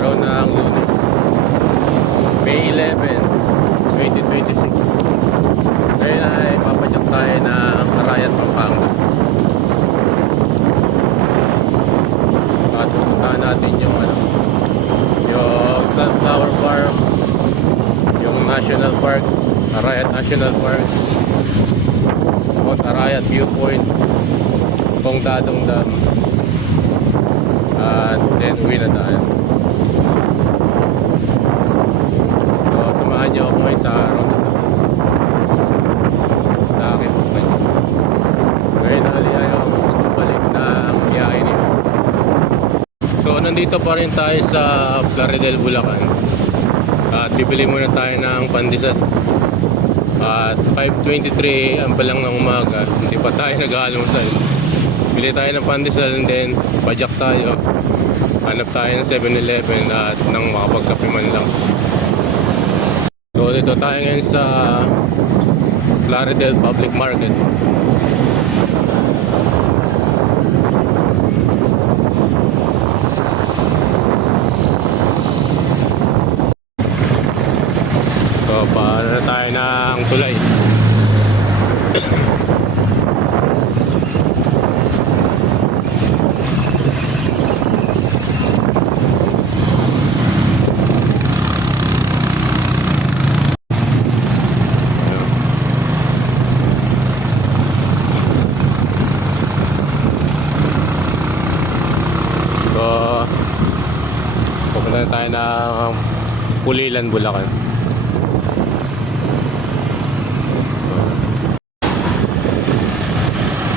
araw ng Lunes, May 11, 2026. Ngayon ay papadyak tayo ng Arayat, Pampanga. At pupuntahan natin yung yung Sunflower Farm, yung National Park, Arayat National Park, Mount Arayat Viewpoint, Pongdadong Dam, at then uwi na tayo. So samahan nyo ako ngayon sa araw na ito. Sa akin po kayo. Ngayon nalihayo ako magbalik na biyahe nito. So nandito pa rin tayo sa Plaridel, Bulacan. At bibili muna tayo ng pandesal. At 5:23 ang palang ng umaga, hindi pa tayo nag-aalmusal. Bili tayo ng pandesal and then pajak tayo. Hanap tayo ng 7-Eleven at nang makapagkape man lang. So dito tayo ngayon sa Plaridel Public Market. So paano na tayo ng tulay. Pupunta tayo ng Pulilan, Bulacan.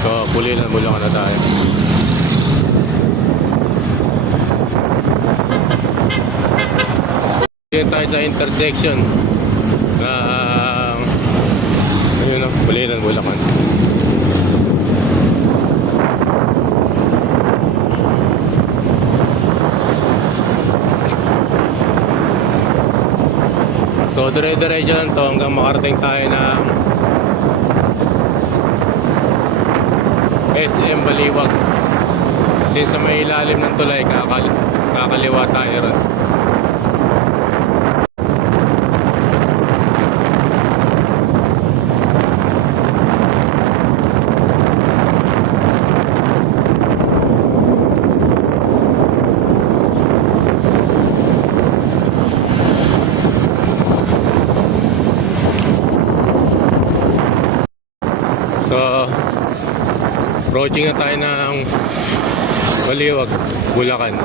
So, Pulilan, Bulacan na tayo. Dito tayo sa intersection na ayun, Pulilan, Bulacan. So dire-diretso lang to hanggang makarating tayo ng SM Baliwag. Din sa may ilalim ng tulay, kakaliwa tayo ron. So, approaching na tayo ng Baliwag, Bulacan.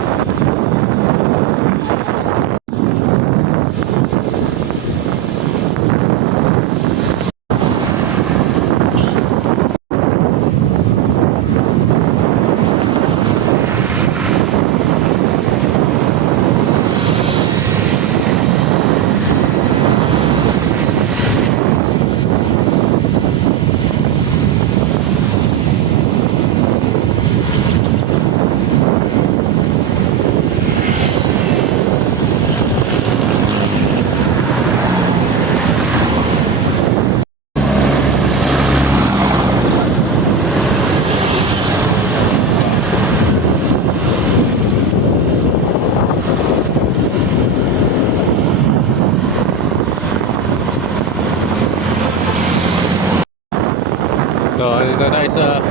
So, dito na tayo sa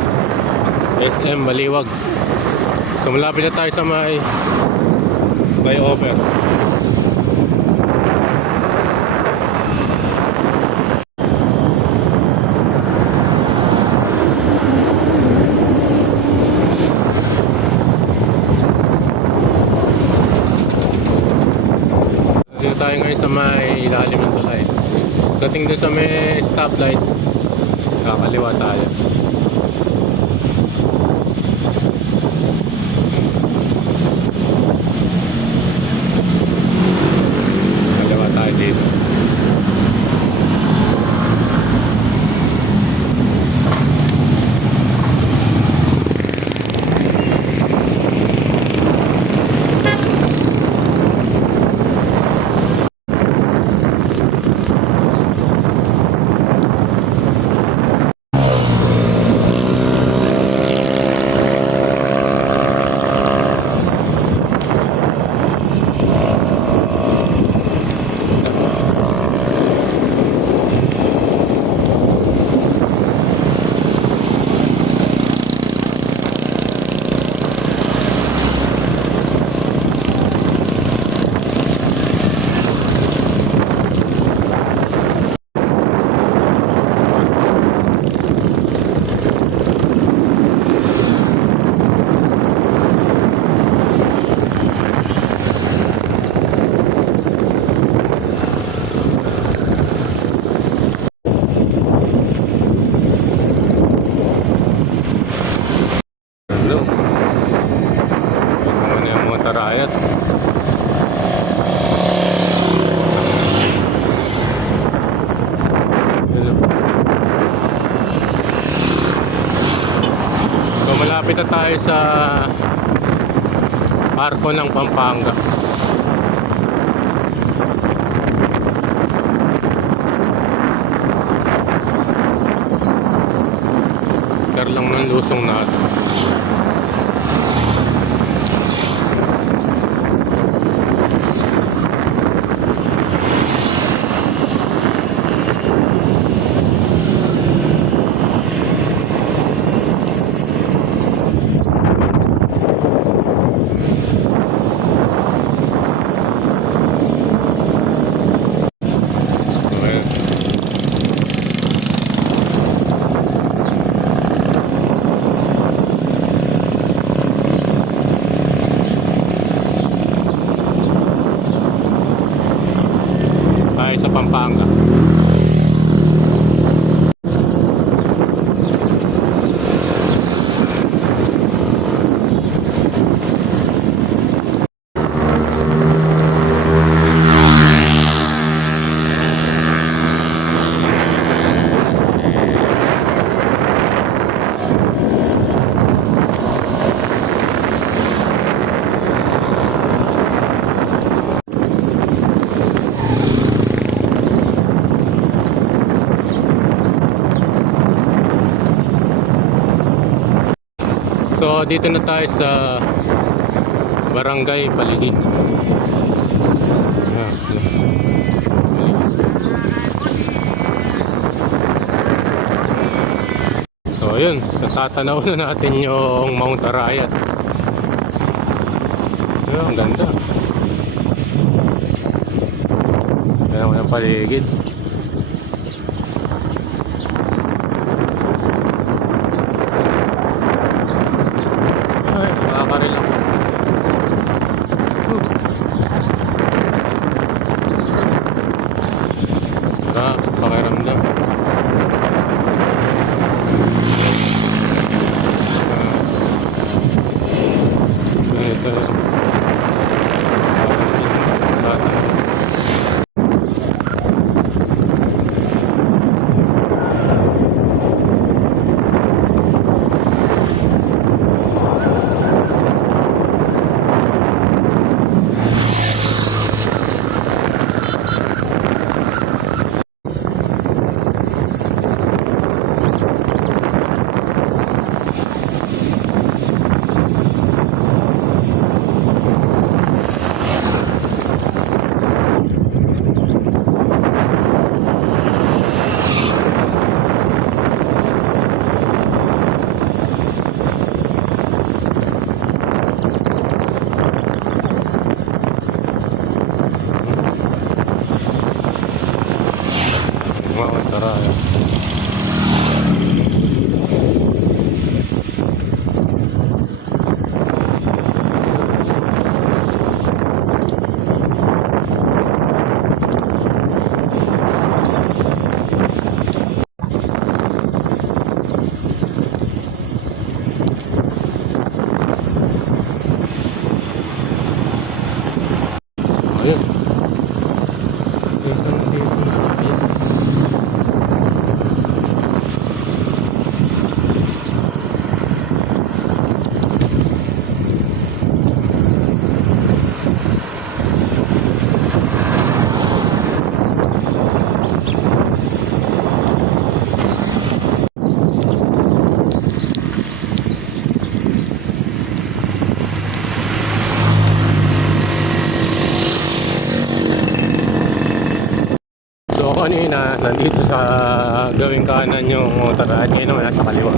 SM Baliwag. So, malapit na tayo sa may flyover. Dito tayo ngayon sa may ilalim ng tulay. Dating doon sa may stoplight, kakaliwa tayo. Kaliwa tayo dito. malapit na tayo sa Arco ng Pampanga. Car lang ng lusong natin. Sa Pampanga. So dito na tayo sa Barangay Paligi. So yun, natatanaw na natin yung Mount Arayat. Yun, ang ganda. Ayan ko ng paligid. Relax. Pakiramdam. Ganito lang. Ayun. Dito na. Ayun. So kanina nandito sa gawing kanan yung motorad, ngayon naman nasa kaliwa.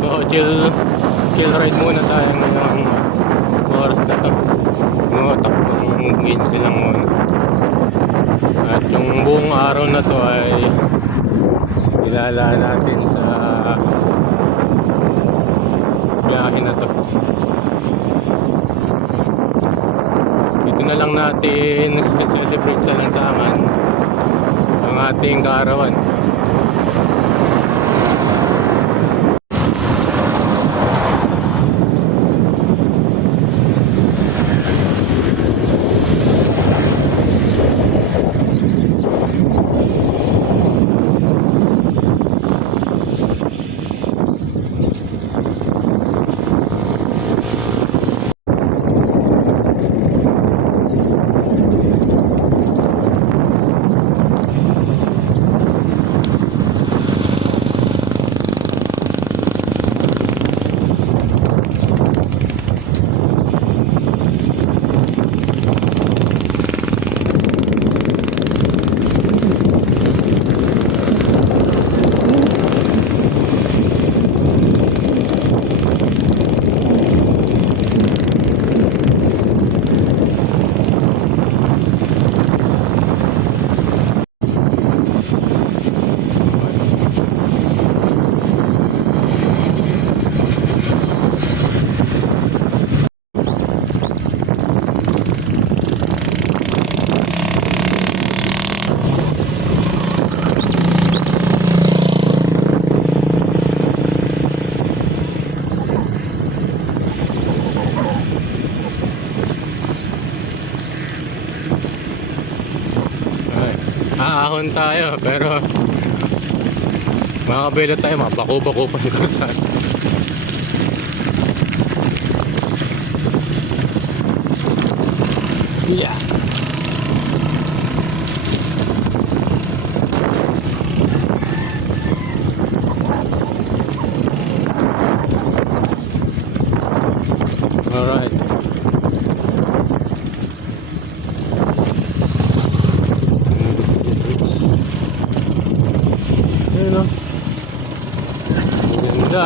So chill ride muna tayo ngayong oras na to. Mga takbong 15 lang muna. At yung buong araw na to ay nilalaan natin sa biyahe na to. Dito na lang natin celebrate sa lansangan ang ating kaarawan. umahon tayo, pero makakabelo tayo, mapako-bako pa yung kursan. Yeah. Alright. Ayun o. Ganda.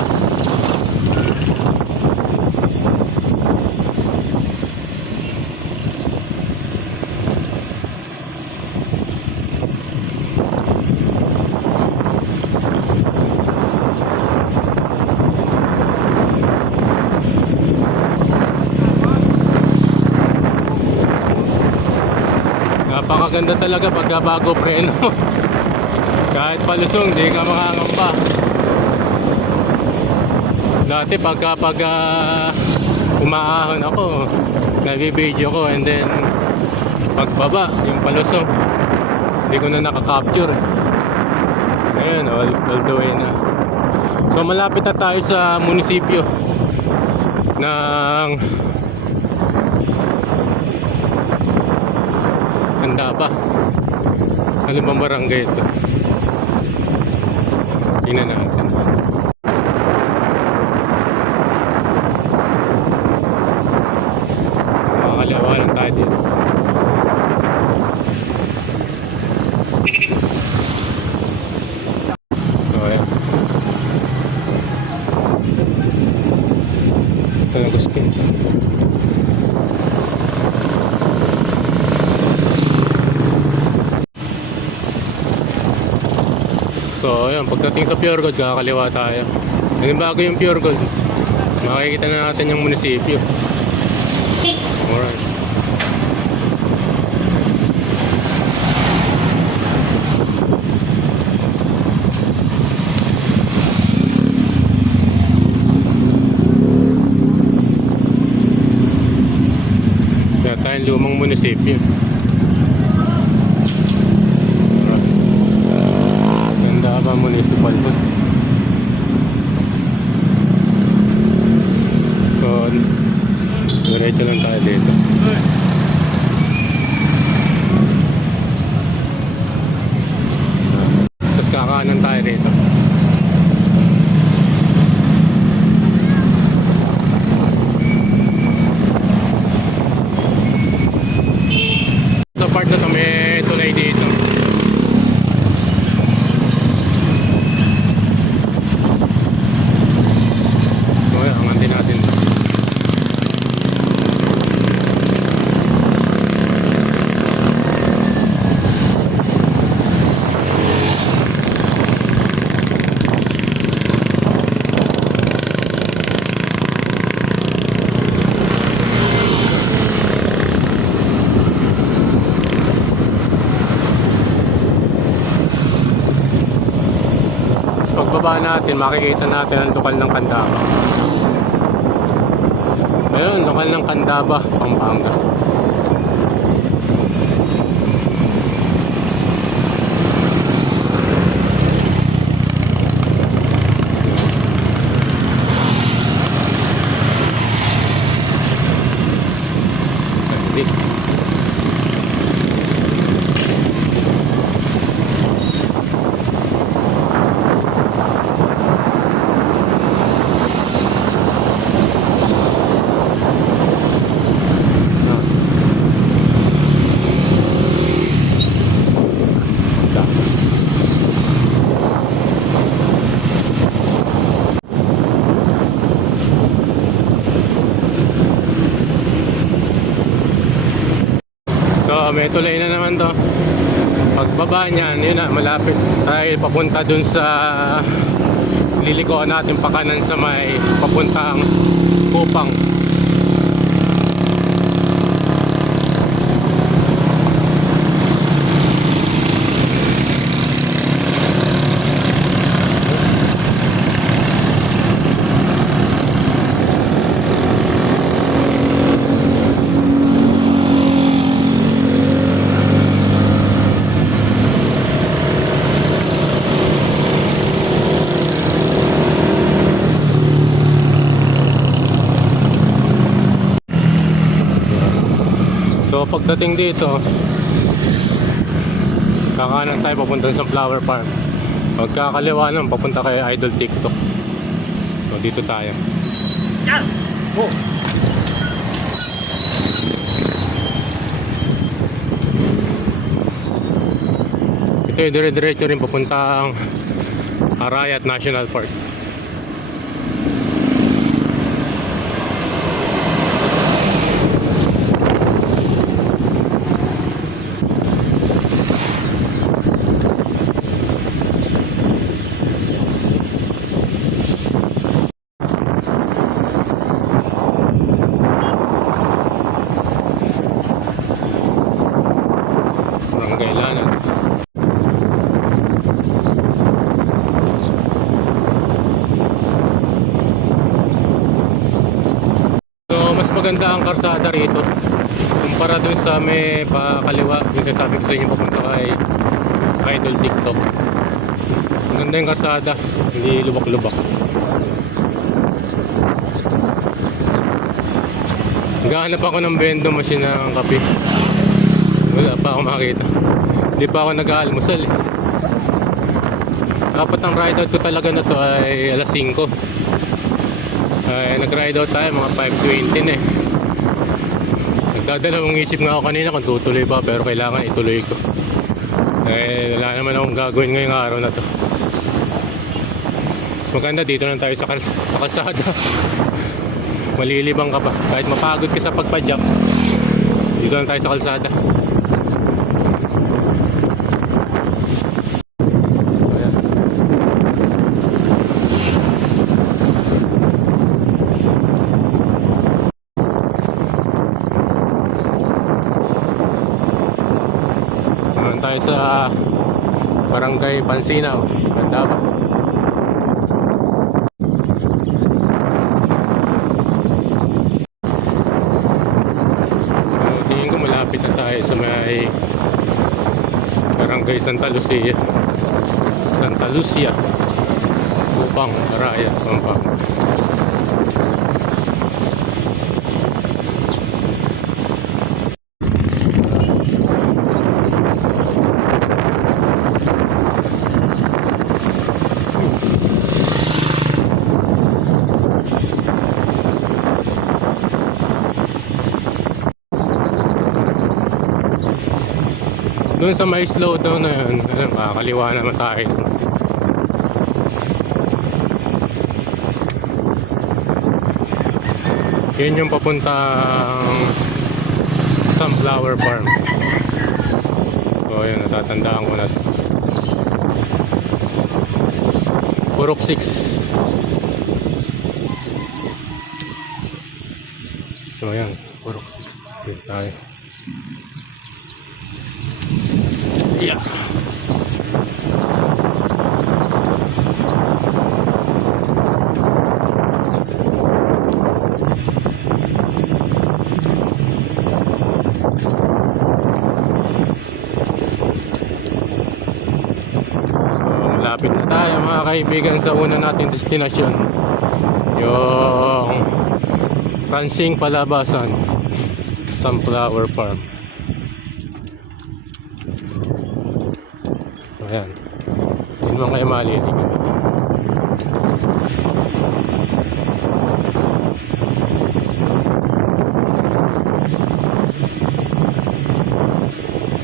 Napakaganda talaga pagka bago preno. Kahit palusong, di ka makangamba. Dati pag umaahon ako, nabibideo ko, and then pagbaba, yung palusong, hindi ko na nakakapture. Ayun, all the way na. So malapit na tayo sa munisipyo ng Candaba. Ano bang barangay ito? Tingnan natin. Makakalawa lang tayo dito. So ayan. Saan na gusto ko? So ayun, pagdating sa Pure Gold, kakaliwa tayo. Yung bago yung Pure Gold, makikita na natin yung munisipyo. Alright. Kaya tayong lumang munisipyo. Candaba Municipal Board. So, diretso lang tayo dito. Tapos kakanan tayo dito. Sa part na to, may tulay dito. Pagbaba natin, makikita natin ang lokal ng Candaba. Ayun, lokal ng Candaba, Pampanga. So may tulay na naman to. Pagbaba niyan, yun na, malapit tayo papunta dun sa lilikuan natin pakanan sa may papuntang Kupang. pagdating dito, kakanan tayo papunta sa Flower Farm. Magkakaliwa naman papunta kay Idol TikTok. So dito tayo. Oh. Ito yung dire-diretso rin papuntang Arayat National Park. Barangay Lanad. So mas maganda ang karsada rito kumpara dun sa may pakaliwa. Yung sabi ko sa inyo papunta kay Idol TikTok. Maganda yung karsada, hindi lubak-lubak. Naghahanap ako ng bendo machine ng kape. Wala pa ako makita. Hindi pa ako nag-aalmusal eh. Dapat ang ride out ko talaga na to ay alas 5. Ay nag-ride out tayo mga 5:20 na eh. Nagdadalawang isip nga ako kanina kung tutuloy ba, pero kailangan ituloy ko. Eh wala naman akong gagawin ngayong araw na to. Mas maganda dito lang tayo sa kalsada. Malilibang ka pa. Kahit mapagod ka sa pagpadyak, dito lang tayo sa kalsada. Naman tayo sa Barangay Pansinaw, Gandaba. Malapit na tayo sa may Barangay Santa Lucia, Upang, Arayat, Pampanga. Doon sa may slow down na yun, makakaliwa naman tayo. Yun yung papuntang Sunflower Farm. So yun, natatandaan ko na to. Purok 6. So yan, Purok 6. Dito tayo. Yeah. Malapit na tayo mga kaibigan sa una nating destinasyon, yung Pransing Palabasan, Sunflower Farm. So ayan, yun mga kayo maliit.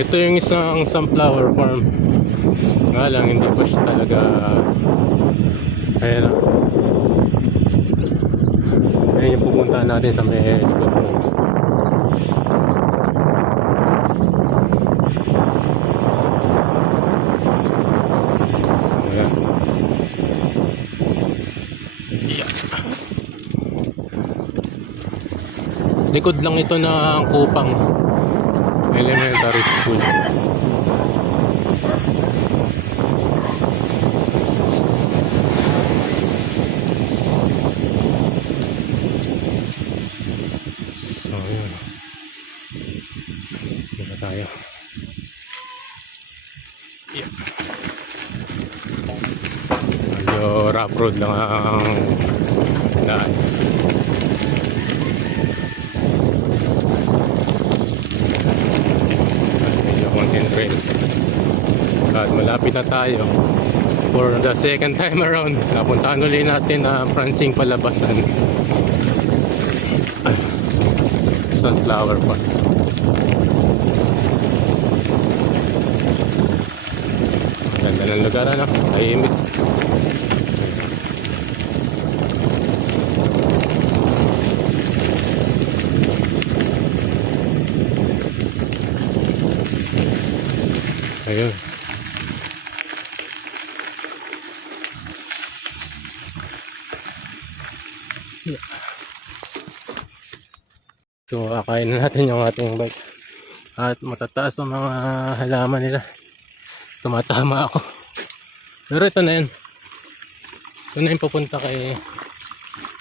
Ito yung isang sunflower farm. Nga lang, hindi pa siya talaga. Ayan. Ayan yung pupuntahan natin sa may likod mo. So, ayan. Yeah. Likod lang ito ng Kupang Elementary School. So yun, dito tayo. Yeah. Medyo rough road lang ang daan. grill. At malapit na tayo. For the second time around, napuntahan ulit natin ang Pransing Palabasan. Sunflower Park. Ganda ng lugar, ano? Tahimik. Ayun. So, akain na natin yung ating bike. At matataas ang mga halaman nila. Tumatama ako. Pero ito na yun. Ito na yung papunta kay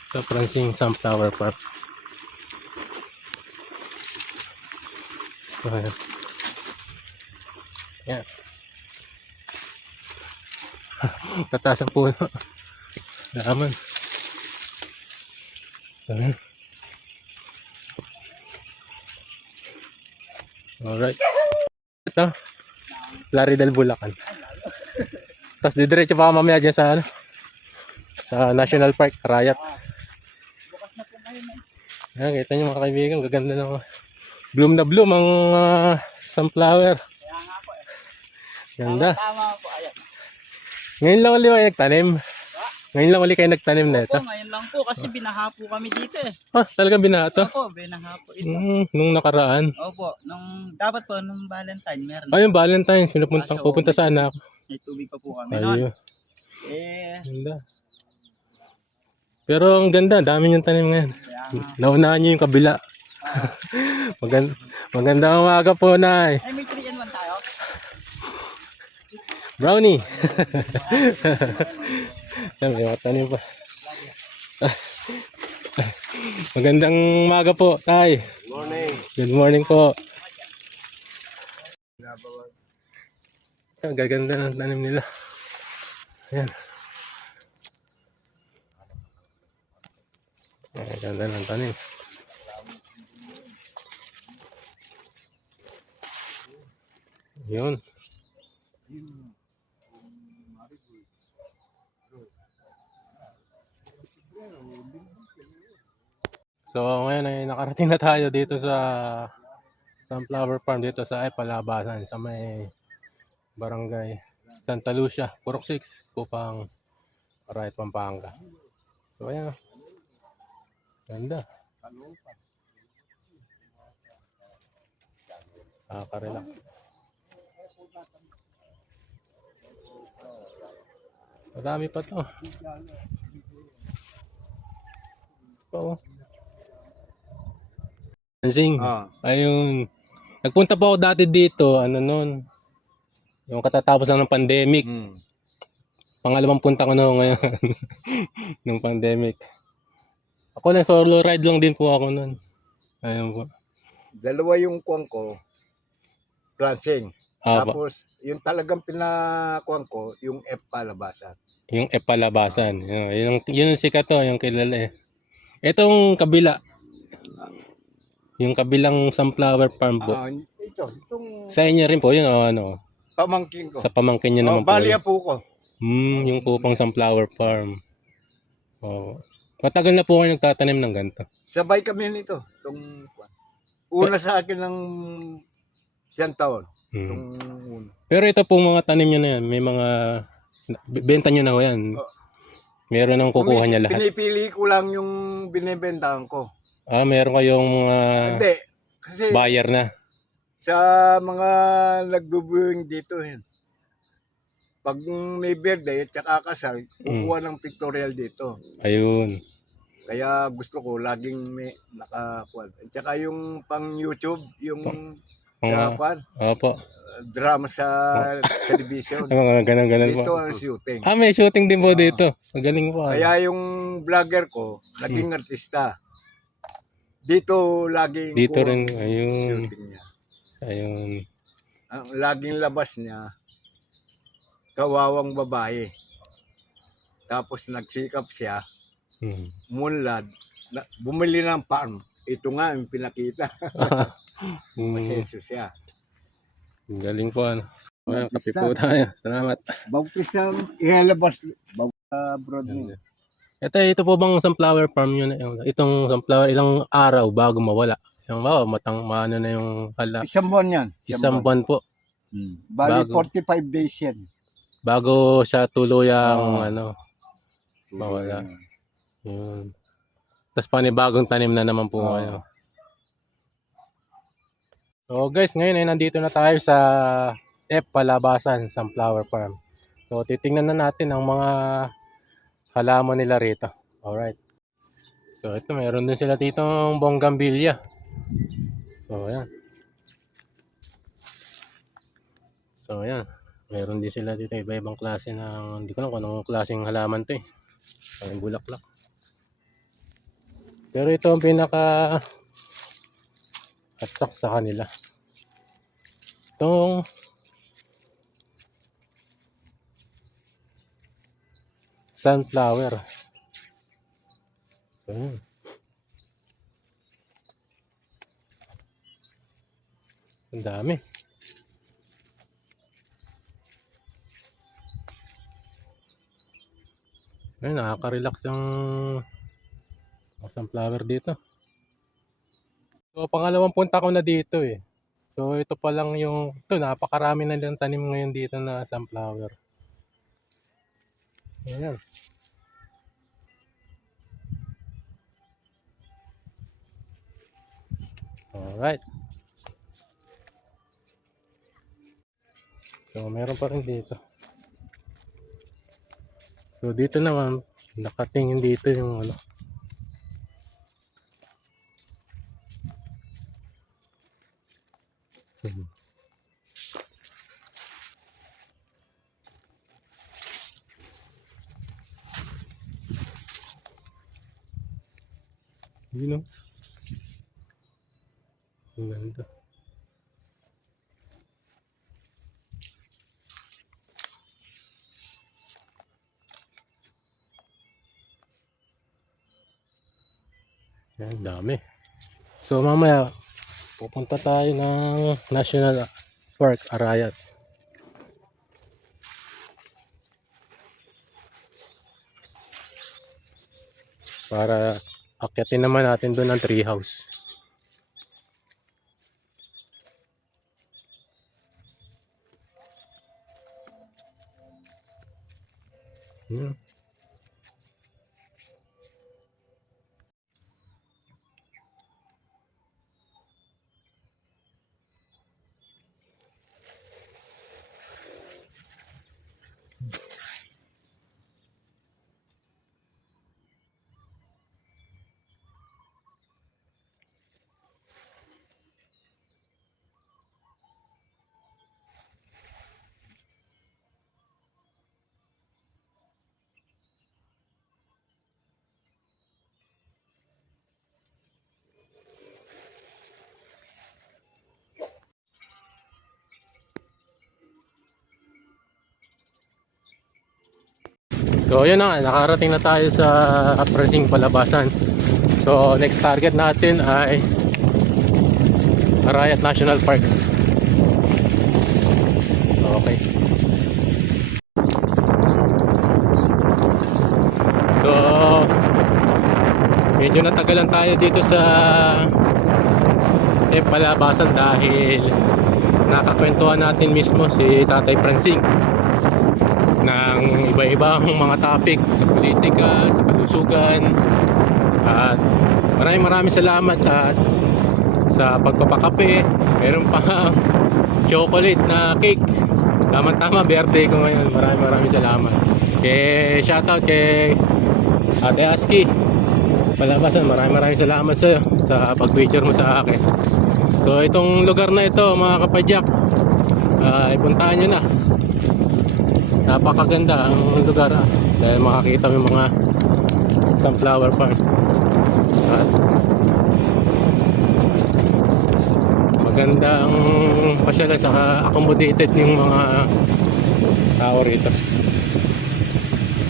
sa Pransing Sunflower Park. So, ayan. Yan. Tataas ang puno. Halaman. So, ayan. Alright. Ito. Plaridel, Bulacan. Tapos didiretso pa mamaya dyan sa ano, sa National Park, Arayat. Ayan, kita nyo mga kaibigan, gaganda ng bloom na bloom ang sunflower. Kaya nga po eh. Ganda. Tama po, ayan. Ngayon lang ulit kayo nagtanim. Ngayon lang ulit kayo nagtanim na ito. Opo, ngayon lang po kasi binaha po kami dito eh. Ah, talaga binato? Opo, binaha po ito. Nung nakaraan. Opo, dapat po nung Valentine meron. Ay, yung Valentine's, pupunta sana ako. May tubig pa po kami noon. Ayun. Ganda. Eh, Pero ang ganda, dami niyong tanim ngayon. kaya nga. Naunahan niyo yung kabila. Magandang umaga po, Nay. Ay, may 3 in 1 tayo. Brownie. Yan, may mga tanim pa. Magandang umaga po, Tay. Morning. Good morning po. Ang gaganda ng tanim nila. Ayan. Ang ganda ng tanim. Yun. So ngayon ay nakarating na tayo dito sa Sunflower Farm dito sa Palabasan sa may Barangay Santa Lucia, Purok 6, Kupang, Arayat, Pampanga. So ayan. Ganda. Nakaka-relax. Madami pa to. Oo. Pransing. Ayun. Nagpunta po ako dati dito, ano nun, yung katatapos lang ng pandemic. Pangalawang punta ko na ngayon ng pandemic. Ako lang, solo ride lang din po ako nun. Ayun po. Dalawa yung kuwang ko, Pransing. Apa, Tapos, yung talagang pinakuwang ko, yung F Palabasan. yung Palabasan. Yun yung sikat to, yung kilala eh. Itong kabila. Yung kabilang sunflower farm po. Itong Sa inyo rin po yun o ano? pamangkin ko. Sa pamangkin nyo naman po. Balya po ko. Yung po pang sunflower farm. Oh. Matagal na po kayo nagtatanim ng ganito. Sabay kami nito. Una sa akin ng 100 taon. Itong una. Pero ito pong mga tanim nyo na yan, may mga benta nyo na ho yan. Meron nang kukuha niya lahat. Pinipili ko lang yung binibentahan ko. Ah, meron kayong mga Hindi. Kasi buyer na. sa mga nagbubuing dito, pag may birthday at saka kasal, kukuha ng pictorial dito. Ayun. Kaya gusto ko laging may nakakuha. At saka yung pang YouTube, yung Mga, opo. drama sa television. Mga ganun po. Dito ang shooting. Ah, may shooting din po dito. Magaling po. Kaya yung vlogger ko, naging artista. Dito laging Dito kuha rin. ang Ayun. shooting niya. Ayun. Ang laging labas niya, kawawang babae. Tapos nagsikap siya, munlad, bumili ng farm. Ito nga yung pinakita. Masenso siya. Galing po ano. Ayan, kape po tayo. Salamat. Bautis ang ilalabas. Bautis sa abroad mo. Ito po bang sunflower farm yun? Itong sunflower, ilang araw bago mawala? Yung maano na yung hala. Isang buwan yan. Isang buwan po. Bali, Bago. 45 days yan. Bago siya tuluyang Oo. mawala. Yun. Tapos panibagong tanim na naman po Oo. ngayon. So guys, ngayon ay nandito na tayo sa Palabasan Sunflower Farm. So titingnan na natin ang mga halaman nila rito. Alright. So ito, meron din sila ditong bonggambilya. So ayan. So ayan. Meron din sila dito iba-ibang klase ng, hindi ko alam kung anong klaseng halaman to eh. Ang bulaklak. Pero ito ang pinaka attract sa kanila. Itong sunflower. Ayan. Ang dami. Ayun, nakaka-relax yung sunflower dito. So, pangalawang punta ko na dito eh. So, ito pa lang yung, ito, napakarami na lang tanim ngayon dito na sunflower. So, ayan. Alright. So, meron pa rin dito. So, dito naman, nakatingin dito yung ano. Yun o. Ang ganda. Yan, dami. So mamaya pupunta tayo ng National Park Arayat. Para akyatin naman natin doon ang treehouse. Hmm. So yun na, nakarating na tayo sa Pransing Palabasan. So next target natin ay Arayat National Park. Okay. So medyo natagalan tayo dito sa Palabasan dahil nakakwentuhan natin mismo si Tatay Pransing ng iba-ibang mga topic sa politika, sa kalusugan, at maraming salamat at sa pagpapakape. Meron pang chocolate na cake, tama-tama birthday ko ngayon. Maraming salamat. Shoutout kay Ate Aski Palabasan, maraming salamat sa pag-feature mo sa akin. So itong lugar na ito mga kapadyak, ipuntahan nyo na. Napakaganda ang lugar dahil makakita mo yung mga sunflower farm at maganda ang pasyalan, saka accommodated yung mga tao rito.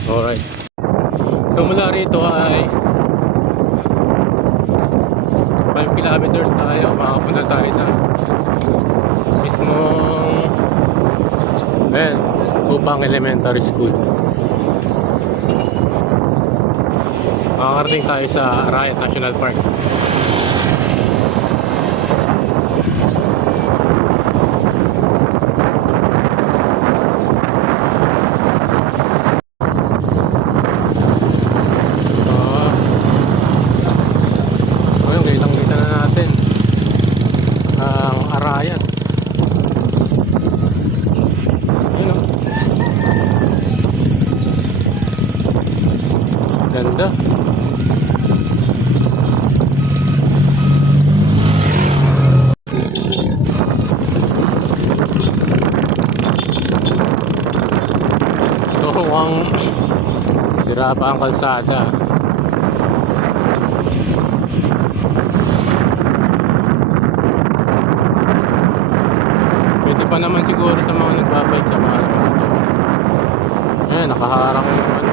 Alright, so mula rito ay 5 kilometers tayo, makapunta tayo sa Mismong ayan, Kupang Elementary School. Makakarating tayo sa Arayat National Park. Ayun, kitang-kita na natin ang Arayat. Ayun, oh. Ganda. So, mukhang sira pa ang kalsada. Pwede pa naman siguro sa mga nagbabike sa mga motor. Ayan, nakaharang yung ano.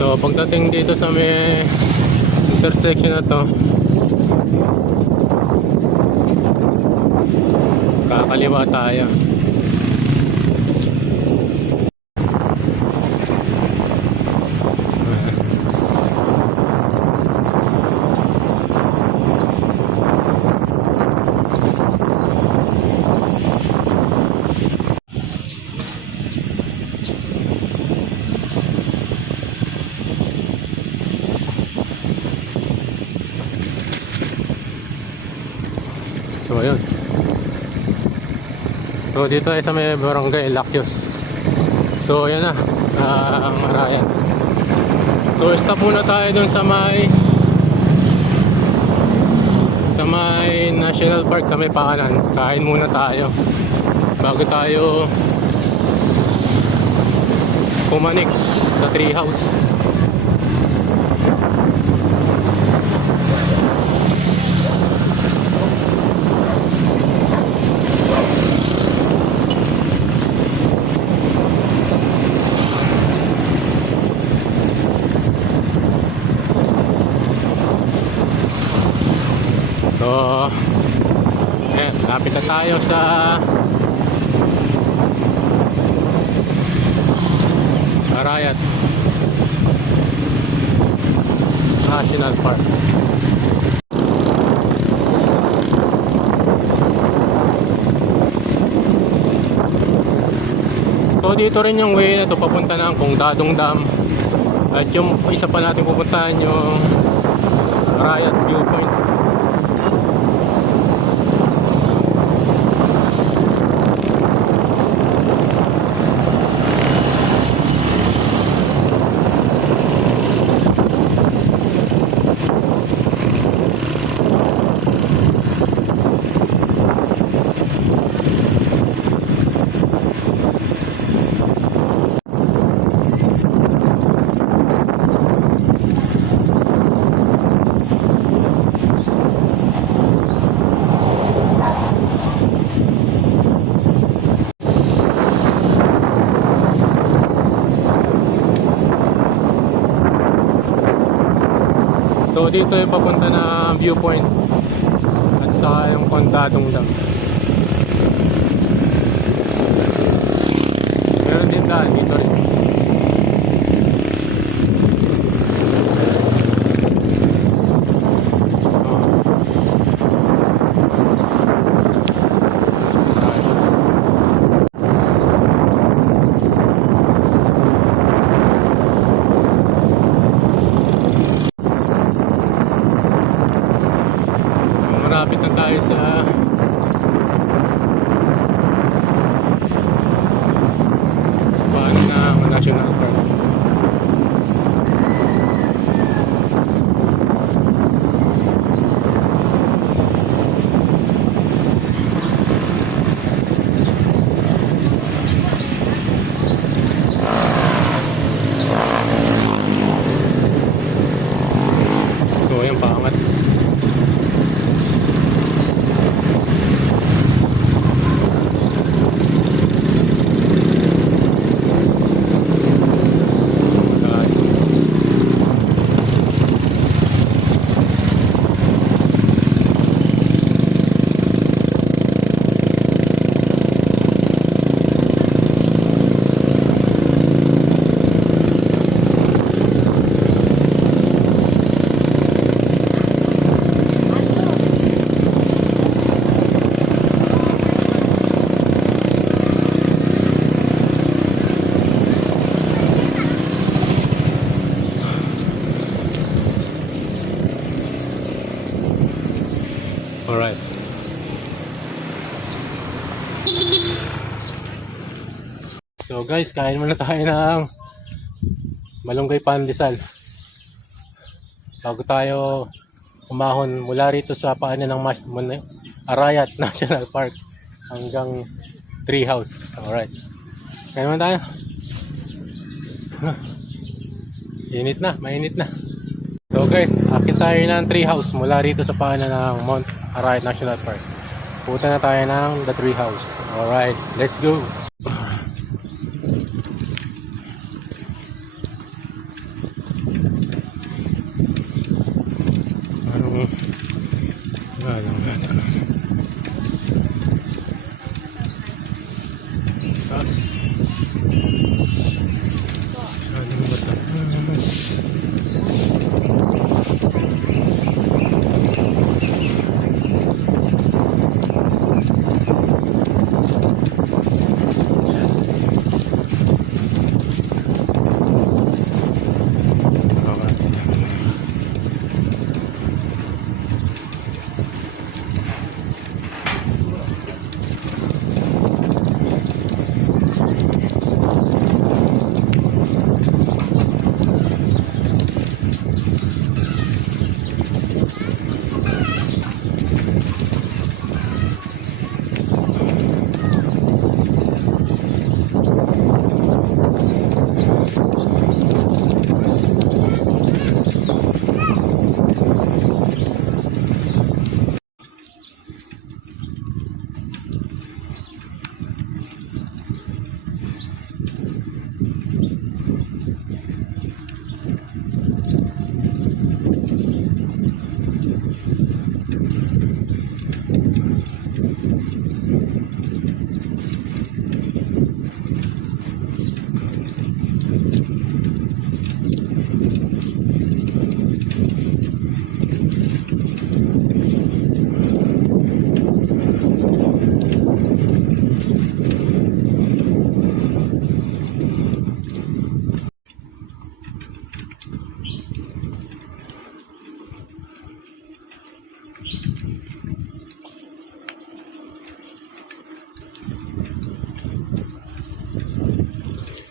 So pagdating dito sa may intersection na to, kakaliwa tayo. So ayun. So dito ay sa may barangay Lakyos. So ayan na ang Arayat. So stop muna tayo dun sa may National Park sa may paanan. Kain muna tayo bago tayo pumanik sa tree house. So, lapit na tayo sa Arayat National Park. So dito rin yung way na to papunta ng Kungdadong Dam. At yung isa pa natin pupuntahan yung Arayat Viewpoint. So dito yung papunta na viewpoint at saka yung Condadong Dam. Meron din daan dito rin. Malapit na tayo sa paanan ng National Park. So ayan, paangat. Alright. So guys, kain muna tayo ng malunggay pandesal bago tayo umahon mula rito sa paanan ng Arayat National Park hanggang Treehouse. Alright. Kain muna tayo. Init na, mainit na. So guys, akit tayo ng Treehouse mula rito sa paanan ng Mount Arayat National Park. Punta na tayo ng the Treehouse. Alright, let's go!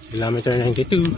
Kilometer 92.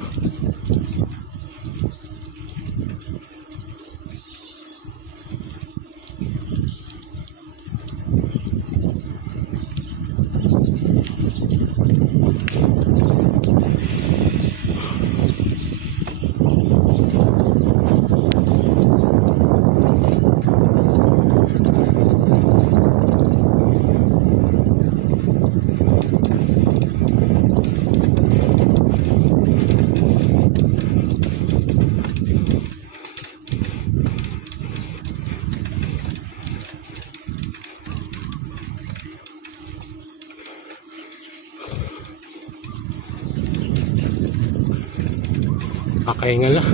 Kakahinga lang.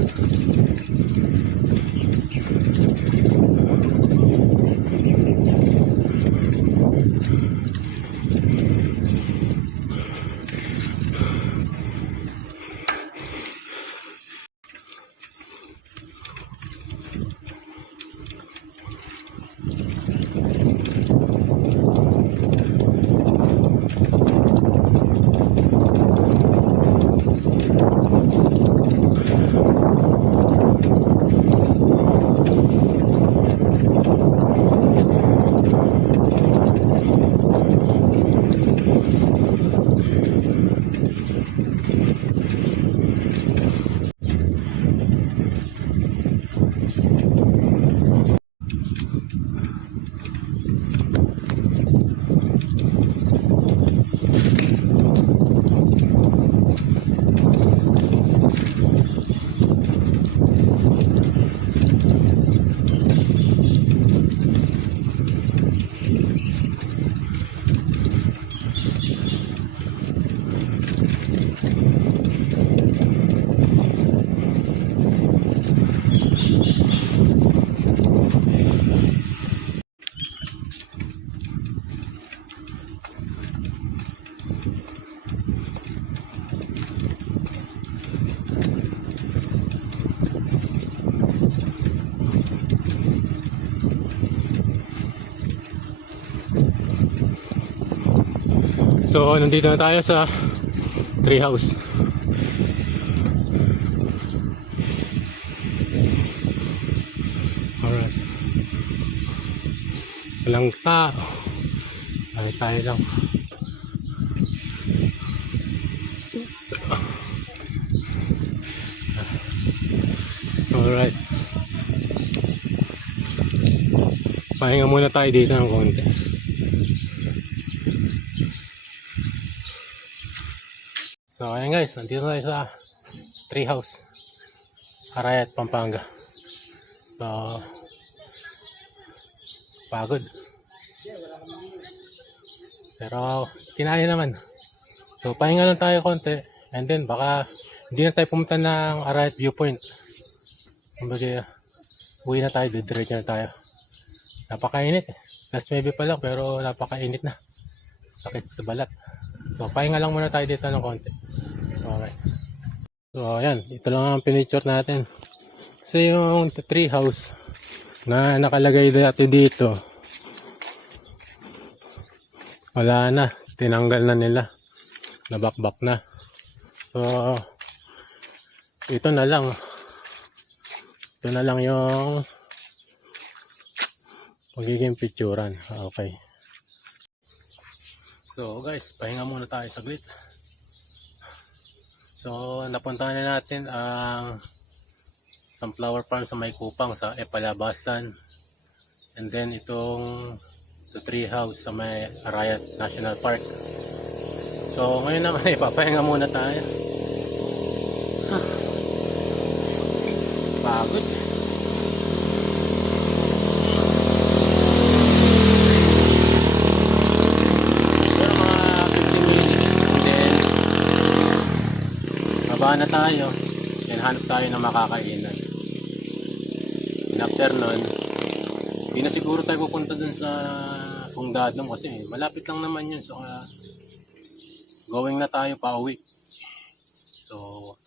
So, nandito na tayo sa treehouse. Alright. Walang tao. Tayo lang. Alright. Pahinga muna tayo dito ng konti. So ayan guys, nandito tayo sa treehouse, Arayat, Pampanga. So pagod, pero kinaya naman. So pahinga lang tayo konti, and then baka hindi na tayo pumunta ng Arayat viewpoint. Kumbaga uwi na tayo, didiretso na tayo. Napakainit eh. Last maybe pa lang, pero napakainit na. Sakit sa balat. So pahinga lang muna tayo dito ng konti. Okay. So ayan, ito lang ang pinicture natin. So yung tree house na nakalagay dati dito, wala na, tinanggal na nila, nabakbak na. So ito na lang yung magiging picturean. Okay. So guys, pahinga muna tayo saglit. So napuntahan na natin ang sunflower farm sa May Kupang sa Epalabasan, and then itong the tree house sa May Arayat National Park. So ngayon naman papahinga muna tayo. Pagod. Baba na tayo, then hanap tayo ng makakainan. And after nun, hindi na siguro tayo pupunta dun sa Pungdadong kasi malapit lang naman yun. So going na tayo pa uwi. So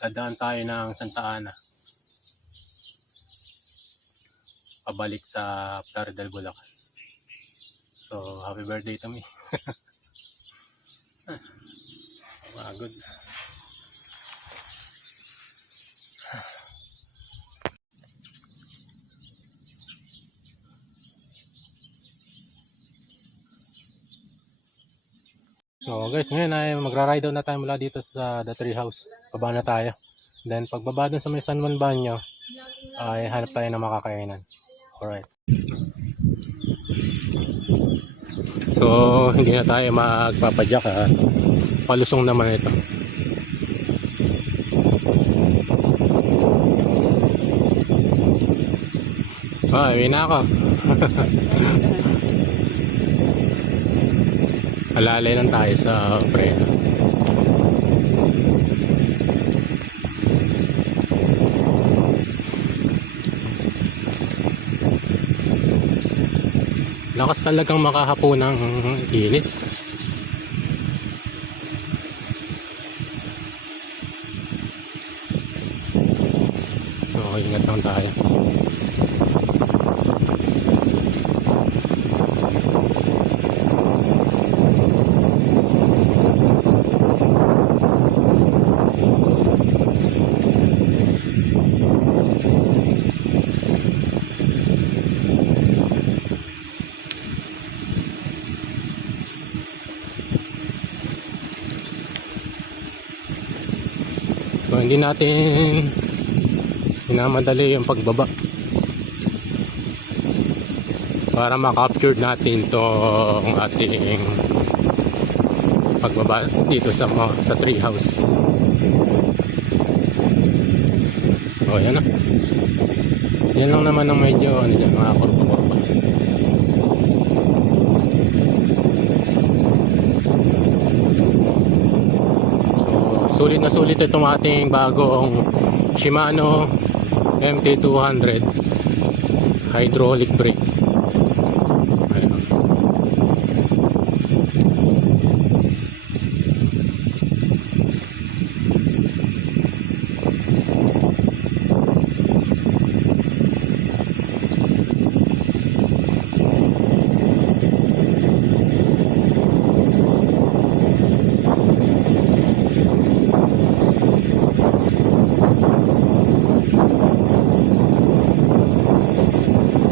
dadaan tayo ng Santa Ana, pabalik sa Plaridel, Bulacan. So happy birthday to me. Pagod. So guys, ngayon ay magra-ride out na tayo mula dito sa the tree house. Baba na tayo. Then pagbaba dun sa may San Juan Banyo, ay hanap tayo ng makakainan. Alright. So hindi na tayo magpapadyak ha. Palusong naman ito. Uwi na ako. Alalay lang tayo sa preno. Lakas talagang makahapo ng init. So, ingat lang tayo. So, hindi natin minamadali yung pagbaba para ma-capture natin tong ating pagbaba dito sa tree house. So, ayan na. Yan lang naman ang medyo ano dyan, mga kurpa-kurpa. Sulit na sulit itong ating bagong Shimano MT200 hydraulic brake. Ayan.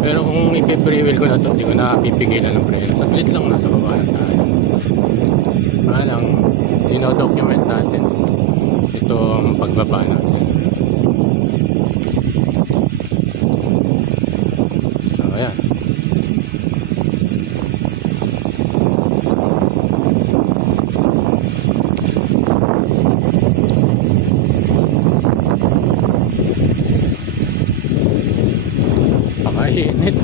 Pero kung ipi-freewheel ko na to, hindi ko na pipigilan ng preno. Saglit lang, nasa baba na tayo. Lang, dino-document natin itong pagbaba natin. So, ayan. Pakainit.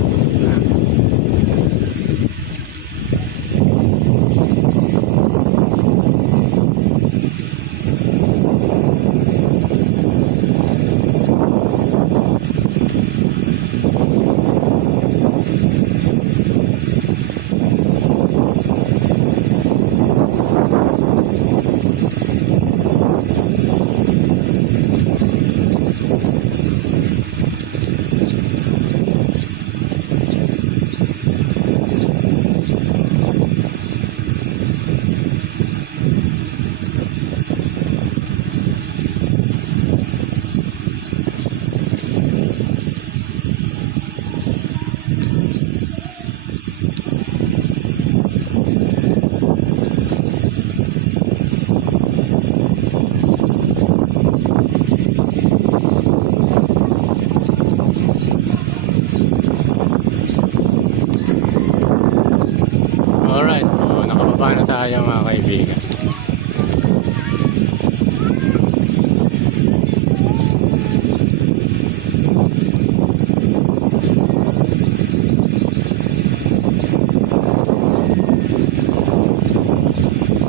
Alright, so nakababa na tayo mga kaibigan.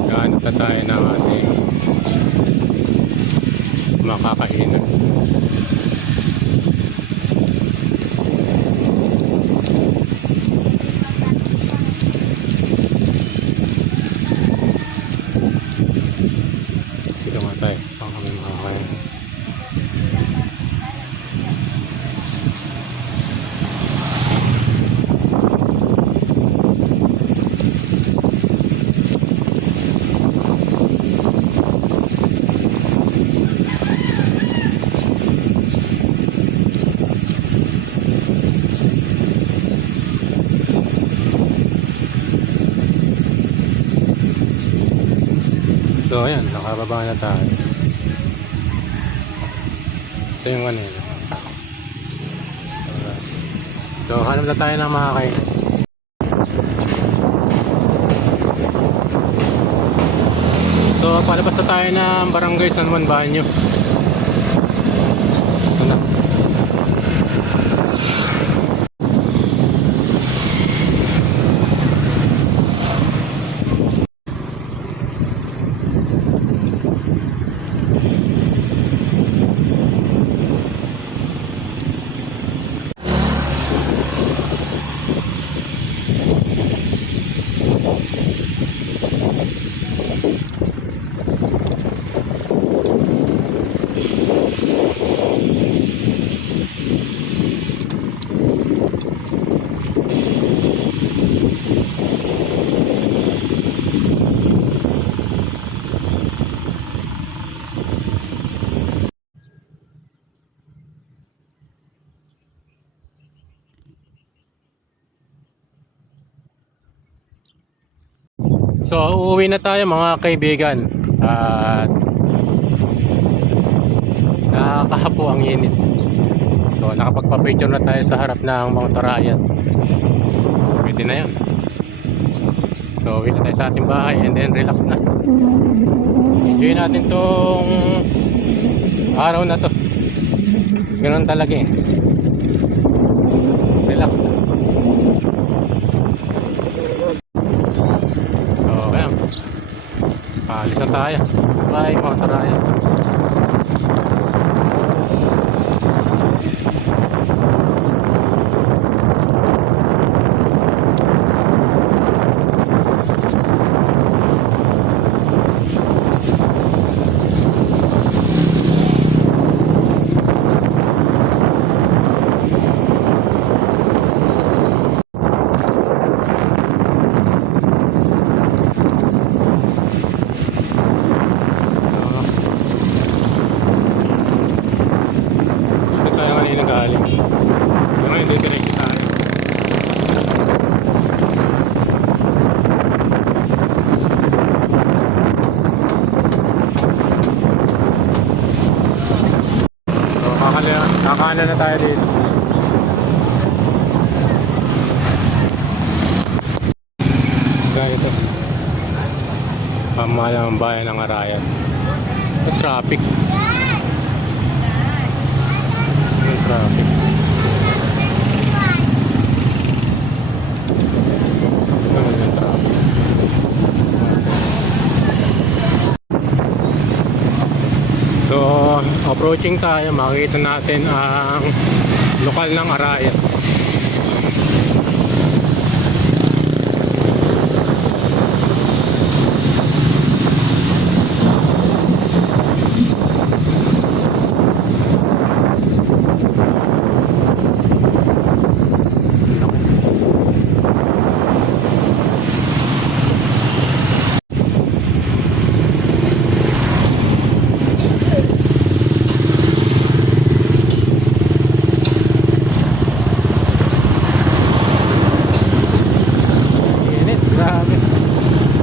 Gaano na tayo ng ating makakainan. Dito nga tayo, saan kami makakain. So ayan, nakababa na tayo. Ito yung ano yun. So hanap na tayo ng makakain. So palabas na tayo ng Barangay San Juan Banyo. Ito na. So uuwi na tayo mga kaibigan. At nakakahapo ang init. So nakapagpa-picture na tayo sa harap ng Mount Arayat. Pwede na yun. So uwi na tayo sa ating bahay and then relax na. Enjoy natin tong araw na to. Ganun talaga eh. Relax na. So ayan. Alis na tayo. Bye Mount Arayat. Ngayon, didiretso tayo. So, kakala na tayo dito. Kaya ito. Pamahalang bayan ng Arayat. Traffic. Traffic. So, approaching tayo, makikita natin ang lokal ng Arayat. Grabe.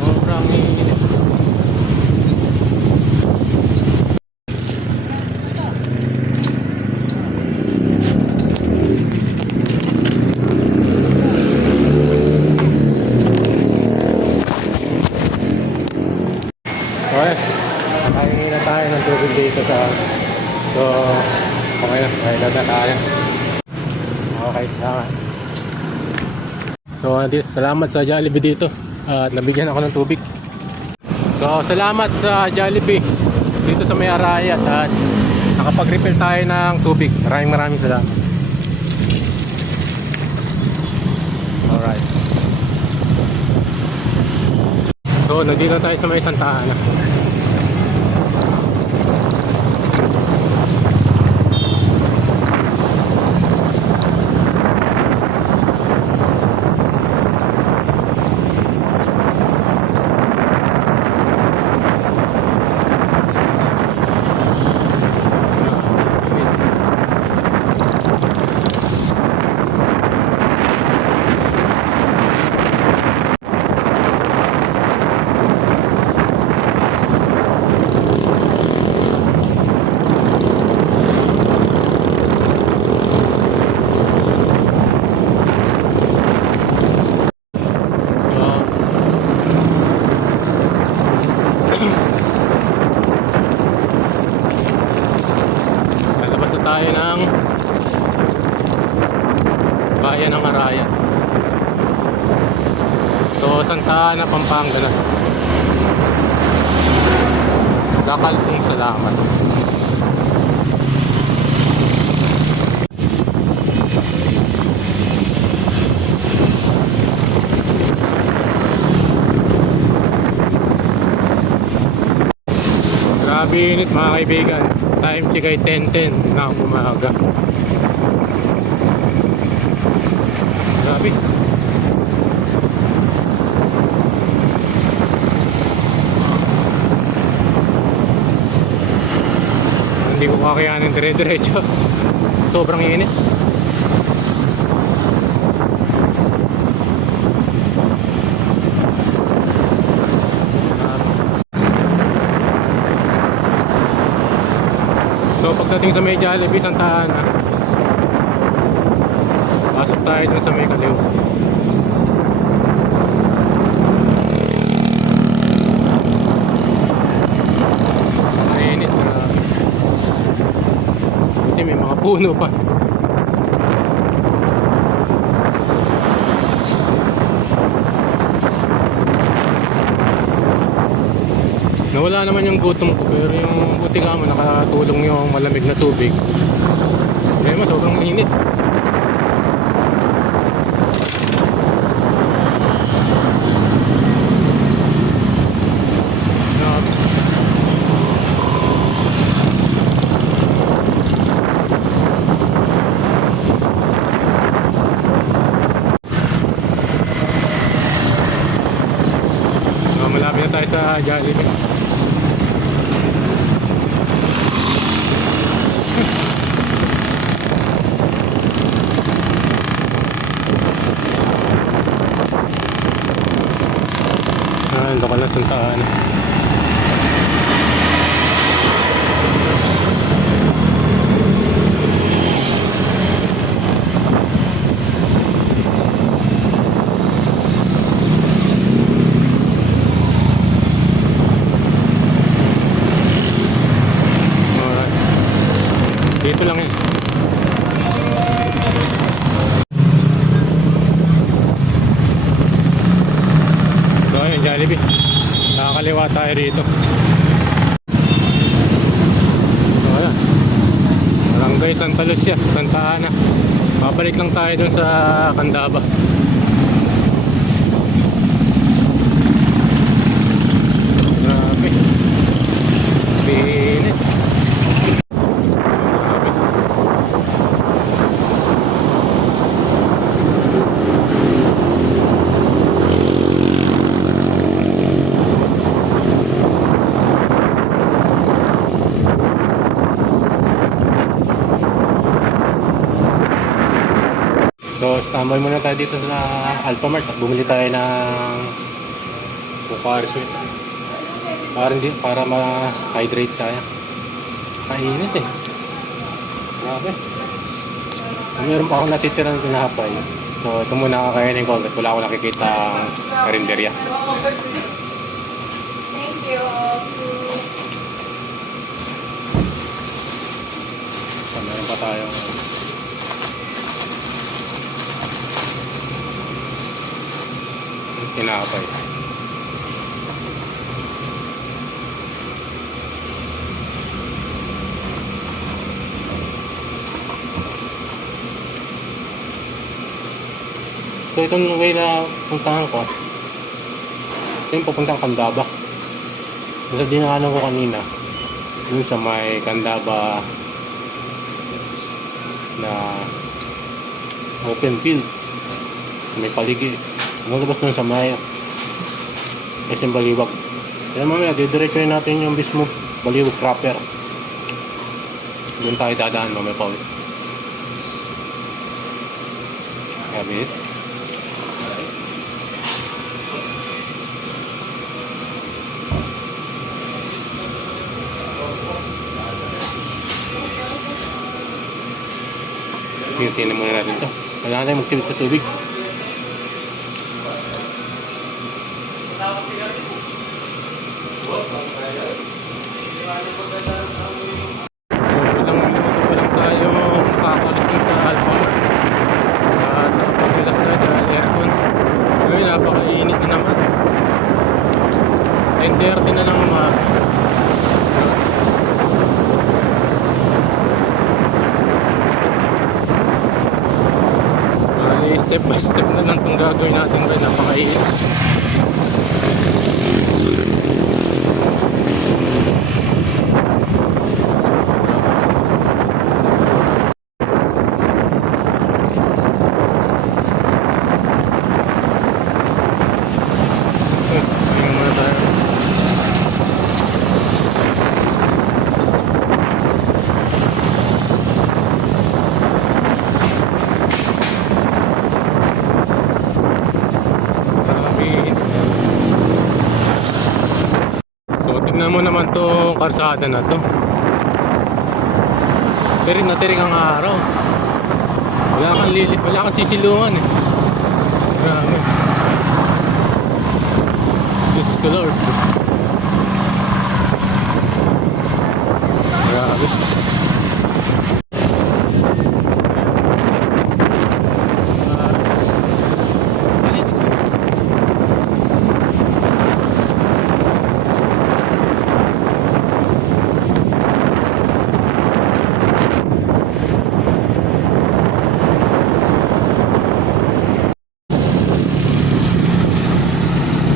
Sobrang init. Okay. Kakainin na tayo ng tubig dito sa... So, okay na. Kailan na tayo. Okay, salamat. So, salamat sa Jollibee dito at nabigyan ako ng tubig. So, salamat sa Jollibee dito sa may Arayat at nakapag-refill tayo ng tubig. Maraming salamat. Alright. So, nandito tayo sa may Santa Ana. Tayo ng bayan ng Arayat. So Santa Ana, Pampanga na. Dakal pong salamat. Grabe init mga kaibigan. Time check ay 10:10 na umaga. Grabe. Hindi ko kakayanin dire-diretso. Sobrang init. pagdating sa may Jollibee, Santa Ana, pasok tayo dun sa may kaliw. Mainit na. Buti may mga puno pa. Nawala naman yung gutom ko, pero yung buti ka mo nakatulong yung malamig na tubig. Kaya mo sobrang init. Malapit na tayo sa Jollibee. Lokal na Santa Ana. Alright. Dito lang yun. So ayun, Jollibee. Nakakaliwa tayo rito. So ayan, Barangay Santa Lucia, Santa Ana. Babalik lang tayo dun sa Candaba. Grabe, pinit. So, standby muna tayo dito sa Alphamart at bumili tayo ng Pocari Sweat. Para ma-hydrate tayo. Kainit eh. Grabe. Meron pa akong natitirang tinapay. So, ito muna kakainin ko at wala akong nakikita ang karinderya. Thank you. So, meron pa tayong tinapay. So itong way na puntahan ko, ito yung papuntang Candaba. Sa dinaanan ko kanina, dun sa may Candaba na open field, may paligi. Lumabas nun sa may SM Baliwag. Kaya mamaya, didiretsuhin natin yung mismo Baliwag proper. Doon tayo dadaan mamaya pa ulit. Kabit. Tingnan muna natin ito. Kailangan tayo magtibig sa tubig. So, ilang minuto pa lang tayo makakalis din sa Alphamart. At nakapag-relax tayo dahil aircon. Ngayon, napakainit na naman. 10:30 na lang umaga. Step by step na lang itong gagawin natin ba, napakainit. Ayun muna tayo. So tignan mo naman tong karsada na to. Tirik na tirik ang araw. Wala kang sisilungan eh. Grabe. Diyos ko Lord. Grabe.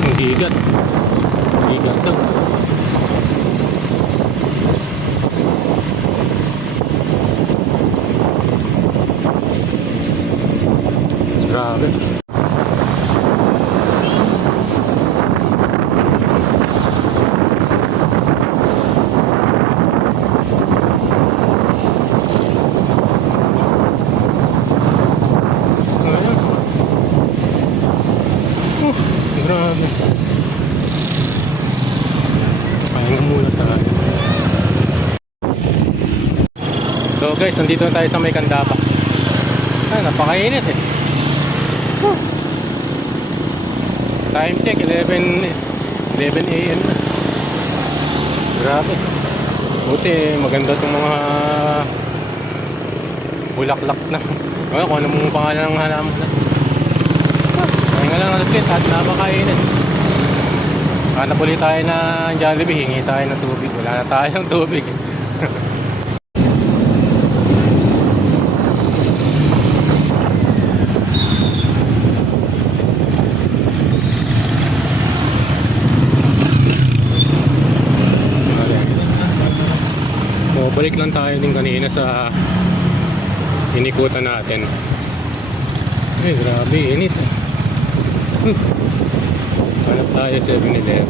Ang gigat. Gigat daw. Grabe. Grabe. Pahinga muna tayo. So guys, nandito na tayo sa may Kandapa. Ay, napakainit eh. Time check, 11 a.m. na. Grabe. Buti, maganda itong mga bulaklak na. Kung ano mong pangalan ng halaman na. Pahinga lang natin at napakainit. Hanap ulit tayo ng Jollibee, hingi tayo ng tubig. Wala na tayong tubig. So, balik lang tayo din kanina sa inikutan natin. Ay, grabe, init. Hanap tayo 7-Eleven.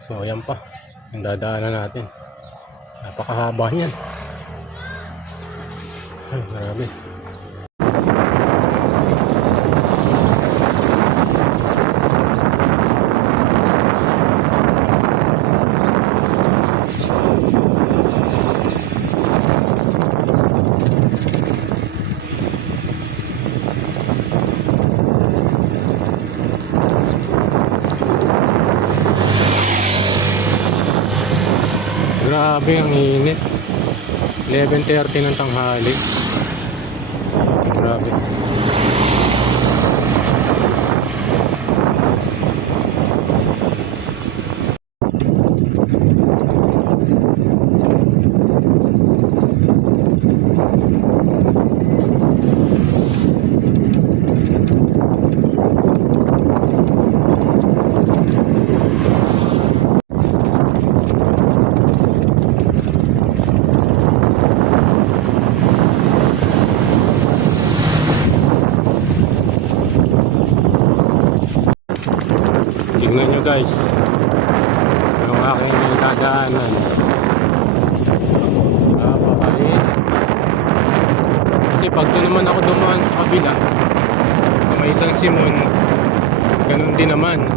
So, ayan pa. Yung dadaanan natin. Napakahaba niyan. Ay, grabe. Grabe ang init. 11:30 ng tanghali. Grabe. Tingnan nyo guys, yung aking dadaanan. Napakainit. Kasi pag doon naman ako dumaan sa kabila, sa may San Simon, ganun din naman.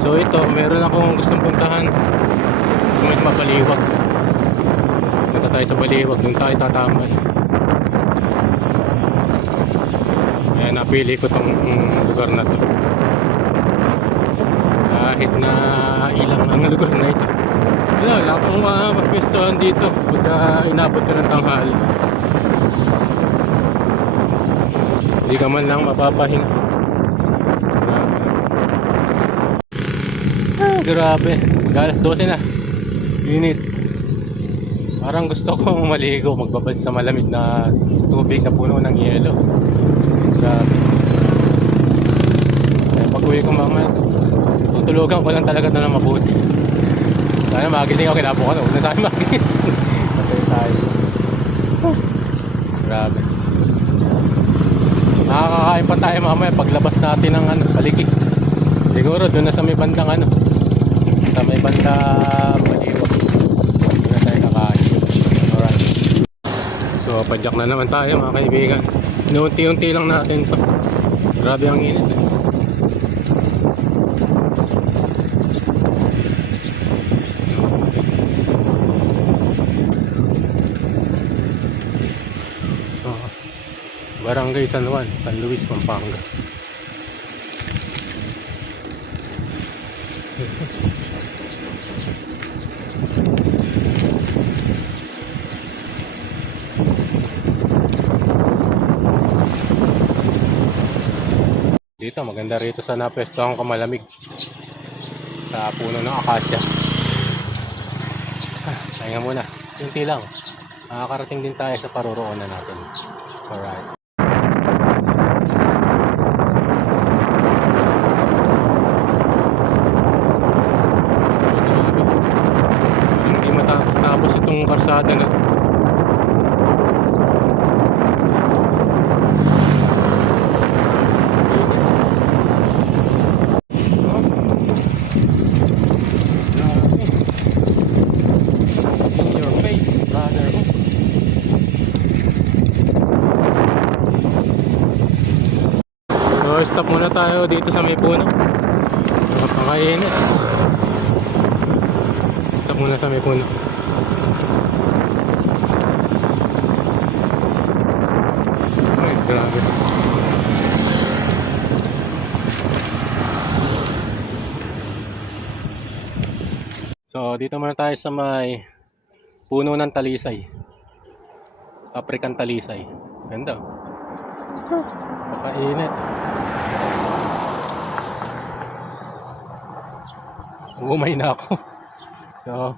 So ito, meron akong gustong puntahan sa may Mabaliwag. Punta tayo sa Baliwag, doon tayo tatambay. Kaya napili ko tong lugar na to. Kahit na ilang ang lugar na ito, wala akong mapwestuhan dito pagka inabot ko ng tanghali. Hindi ka man lang mapapahinga. Grabe. Alas 12 na. Init. Parang gusto kong maligo, magbabad sa malamig na tubig na puno ng yelo. Grabe. Kaya pag-uwi ko mamaya, tutulugan ko lang talaga na mabuti. Sana magiling ako kinabukan. Huwag na tayo magis. Patay tayo. Grabe. Nakakakain pa tayo mamaya paglabas natin ng paligid. Siguro doon na sa may bandang sa may bandang Baliwag. Doon na tayo kakain. Alright. So padyak na naman tayo mga kaibigan. Inuunti-unti lang natin to. Grabe ang init. Barangay San Juan, San Luis, Pampanga. Dito, maganda rito sa napwestuhan ko malamig. Sa puno ng akasya. Kaya muna, kunti lang. Makakarating din tayo sa paroroonan natin. Alright. Hindi matapos-tapos itong karsada na to. In your face, brother. So, stop muna tayo dito sa may puno. Napakainit. Stop muna sa may puno. Ay, grabe. So, dito muna tayo sa may puno ng talisay. African talisay. Ganda. Napakainit. Umay na ako. So,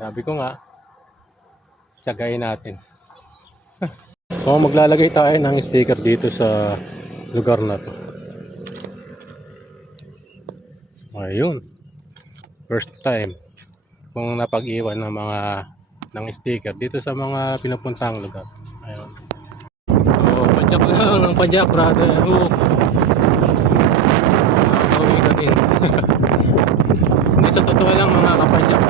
sabi ko nga, tsagayin natin. So, maglalagay tayo ng sticker dito sa lugar na to. Ayun. First time kung napag-iwan ng mga ng sticker dito sa mga pinupuntahang lugar. Ayun. So, padyak lang ng padyak, brother. Nakakauwi ka din. Hindi, sa totoo lang mga kapadyak.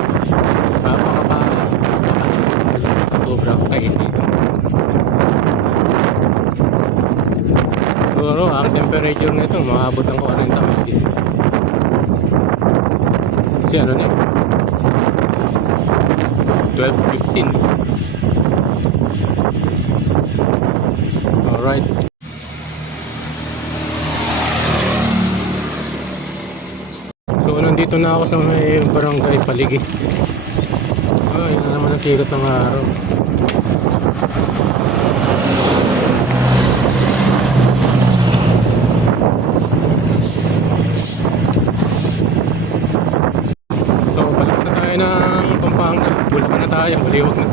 Sobrang kainit dito. Siguro, ang temperature nito, maabot ng 40 minutes. Kasi ano na 12:15. Alright. So nandito na ako sa may barangay Paligi. Ay, na naman ang sikat ng araw. So balik na tayo ng Pampanga. Bulacan na tayo, maliwag na.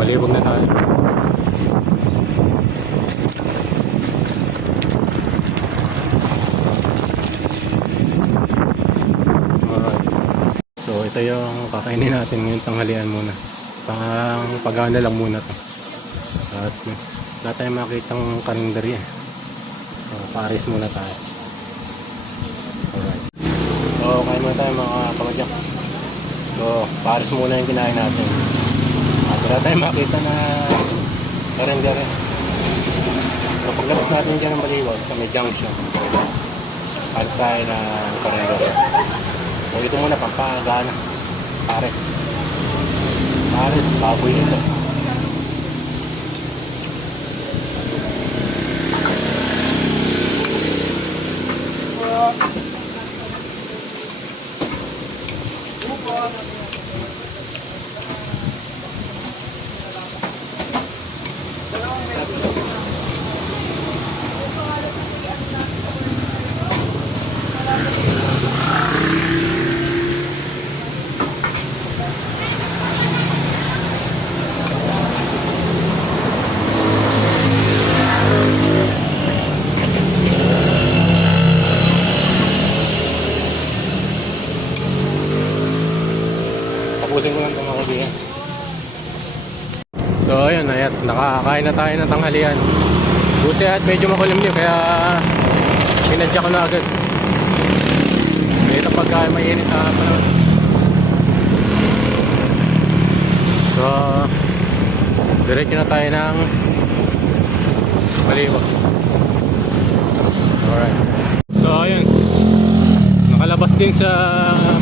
Malibog na tayo. Alright. So ito yung kakainin natin ngayong tanghalian muna. Pang pagana lang muna to. At wala tayong makitang karinderya. So pares muna tayo. Alright. So kain muna tayo mga kamadyak. So pares muna yung kinain natin. Wala tayong makita na karendera. So paglabas natin dyan ng Baliwag sa may junction, palit tayo ng karendera. So ito muna, pampagana. Pares. Pares, baboy nito. Kakain na tayo ng tanghalian. Buti at medyo makulimlim kaya pinadya ko na agad. Dito pagka mainit na panahon. So, diretso na tayo ng Baliwag. Alright. So, ayun. Nakalabas din sa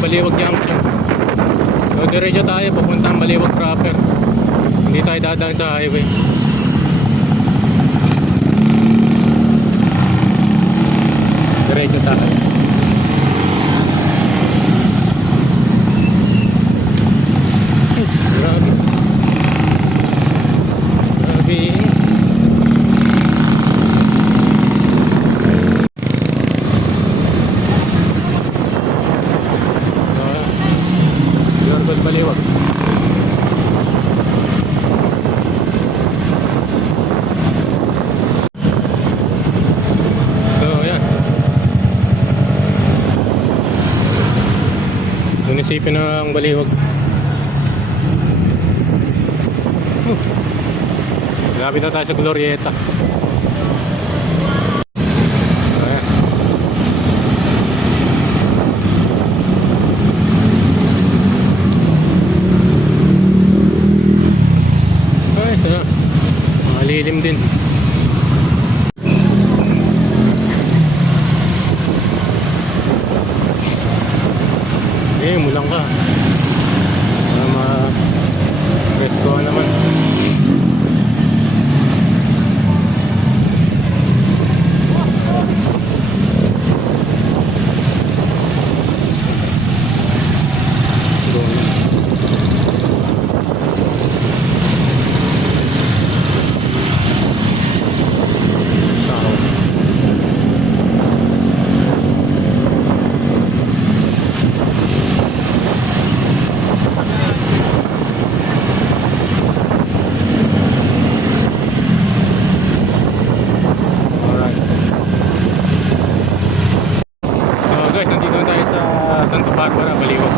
Baliwag Junction. So, diretso tayo papuntang Baliwag proper. Hindi tayo dadaan sa highway. Diretso tayo. Grabe. Grabe. Yorgol Baliwag. So, yan. Munisipyo ng Baliwag. Malapit na tayo sa Glorieta. Ayan. Ay, sana. Malilim din. Eh, mulang ka. Presko naman. Guys, nandito na tayo sa Santa Barbara, Baliwag.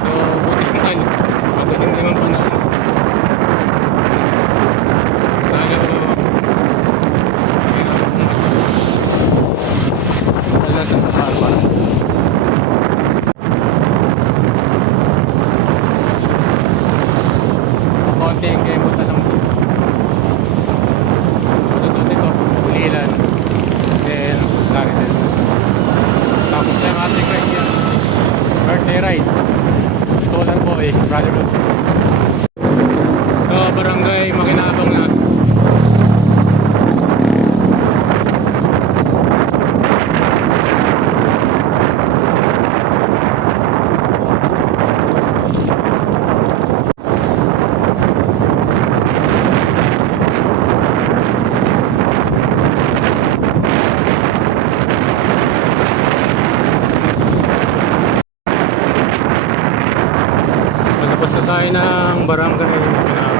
So, butis mo tayo. Magaling naman pa na. Tayo na Santa Barbara. Konting gamot na lang dito. Susunod dito, Bulilan. Then, Laridel. Tapos na yung ating ride yan. Birthday ride. Solar Boy, Brotherhood. So, barangay Makinabang na. Basta tayo ng barangay Makinabang.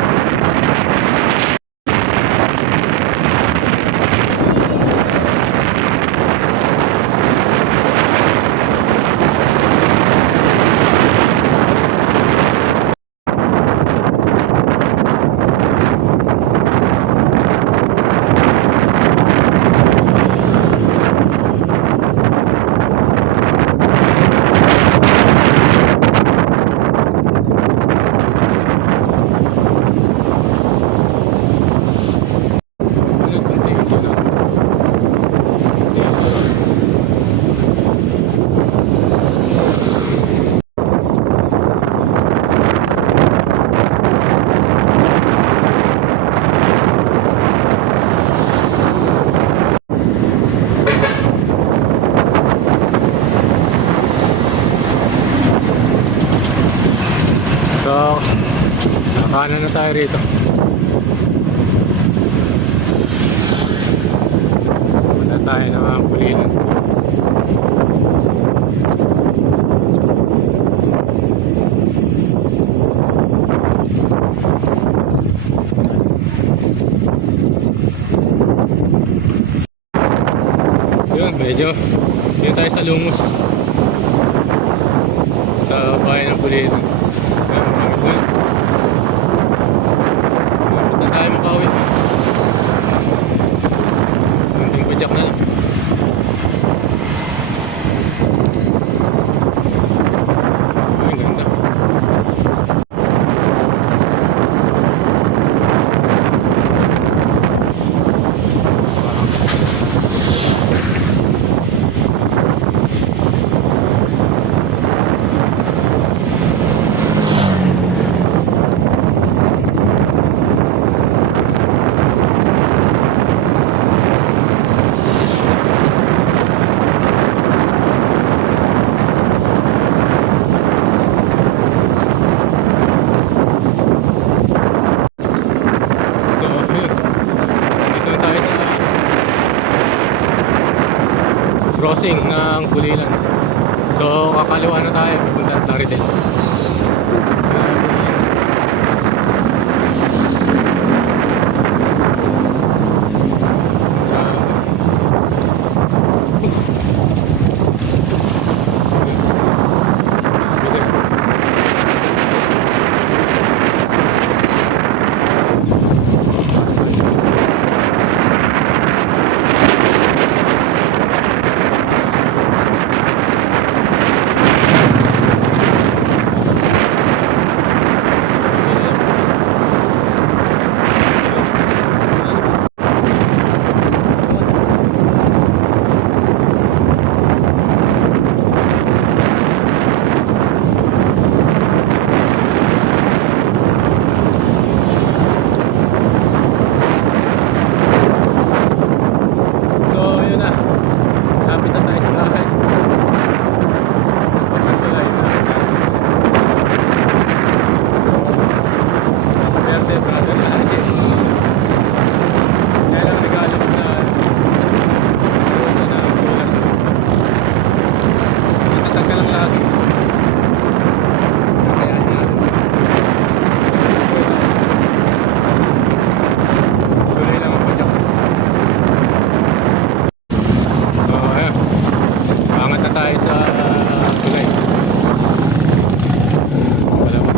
So, nakanan na tayo rito. Wala tayo ng mga Bulilan. Yun, Dito tayo sa Lungus. Sa bayan ng Pulilan. Ayan, marami po yun. Malapit na tayo makauwi. Kunting padyak na lang. Ay, ganda. So, ayun. Dito na tayo sa crossing ng Pulilan. So, kakaliwa na tayo. Pupunta na Plaridel. So, yun na. Lapit na tayo sa bahay. Pasang tulay na. Verde, brother, lahat yun. Kaya lang regalo ko sa Solas. Natatag ka lang lagi. Kaya yan. Tuloy lang ang padyak. So, ayan. Angat na tayo sa tulay. Wala ba?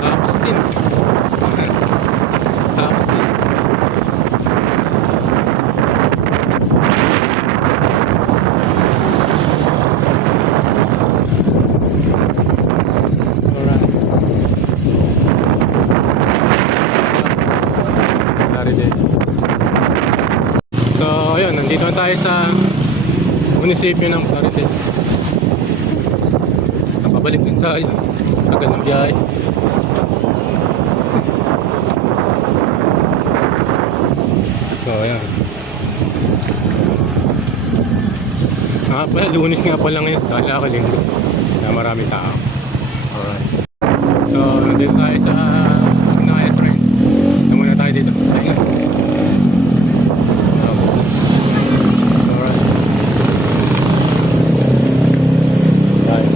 Tapos din. Tapos din. Alright. Plaridel. So, ayun, nandito na tayo sa munisipyo ng Plaridel. Nakabalik din tayo. Tagal ng biyahe. So, ayan. Pala, Lunes nga pala ngayon. Kala ko linggo. Kaya marami tao. Alright. So, nandito tayo sa Nayas Rin. Ito muna tayo dito. Ayun. Alright. Bye.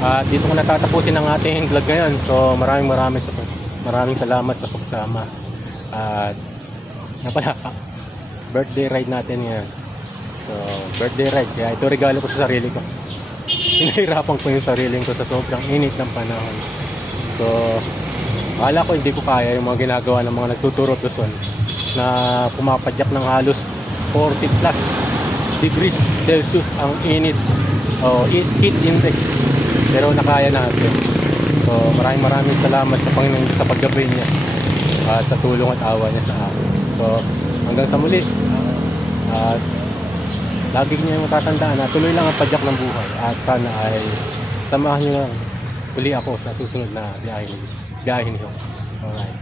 At dito ko natatapusin ang ating vlog ngayon. So, maraming salamat sa pagsama. At nga pala, birthday ride natin ngayon. So, birthday ride. Kaya ito regalo ko sa sarili ko. Pinahirapan ko yung sarili ko sa sobrang init ng panahon. So, akala ko hindi ko kaya yung mga ginagawa ng mga nagtuturo Luzon na pumapadyak ng halos 40 plus degrees Celsius ang init o heat index. Pero nakaya natin. So, maraming salamat sa Panginoon sa paggabi niya at sa tulong at awa niya sa akin. So, hanggang sa muli. At lagi niyo matatandaan na tuloy lang ang padyak ng buhay at sana ay samahan niyo lang uli ako sa susunod na biyahe niyo. Alright.